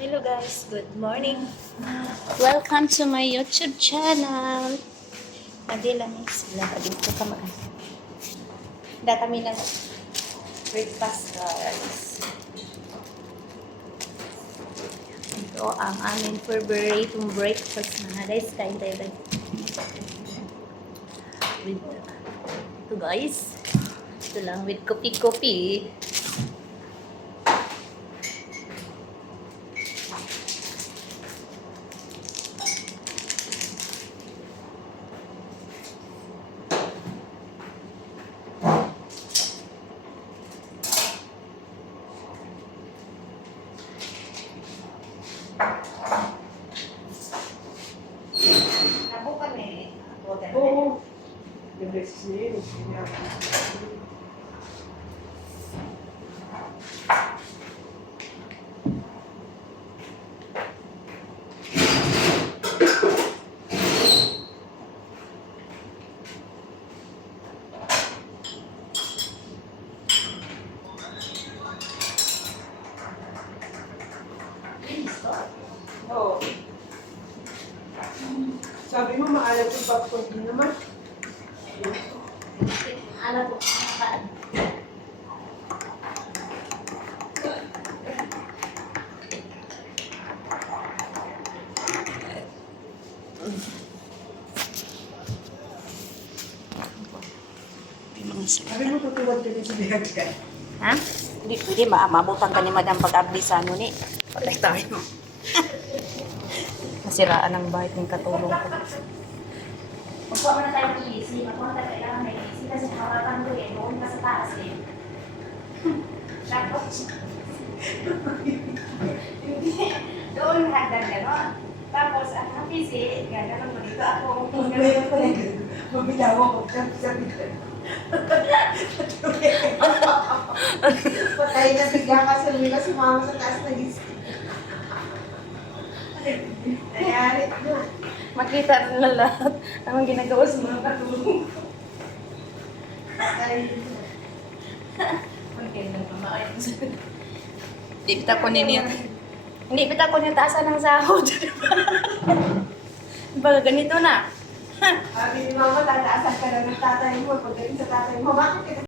Hello guys, good morning. Welcome to my YouTube channel. Adela Mix sila dito ka mag. Hindi kami nag breakfast guys. Ito ang aming favorite breakfast mga guys. Kain tayo guys. Ito guys. Ito lang with kopi-kopi. Nabukan eh. Oo. Yung beses na yun. Oo. Sabi mo maalat yung popcorn din naman. Alam ko, saan? Sabi mo tutuwad ka din sa bihag ka. Ha? Hindi pwede, mabutan ka ni Madam pag-abdi sa ano ni. Patay tayo. Nasiraan ang bahay ng katulong ko. Magkuha mo na tayo ng easy. Magkuha na tayo kailangan ng easy kasi makakatan ko eh. Doon ka sa taas eh. Tapos, hindi. Doon hagdan gano'n. Tapos, ang easy, gano'n mo dito ako. Mamaya pa lang. Mabilawa ko. Sabi ka. Patay na bigla ka sa lumila sumama sa taas na gising. Nangyari na. Makita nila lahat ang ginagawa sa mga katulong ko. Patay na. Okay lang naman. Hindi kita ko niya. Hindi kita ko niya taasan ng sahod. Baga ganito na. Sabi ni Mama, tataasan ka na ng tatay mo. Pagdating sa tatay mo, bakit kita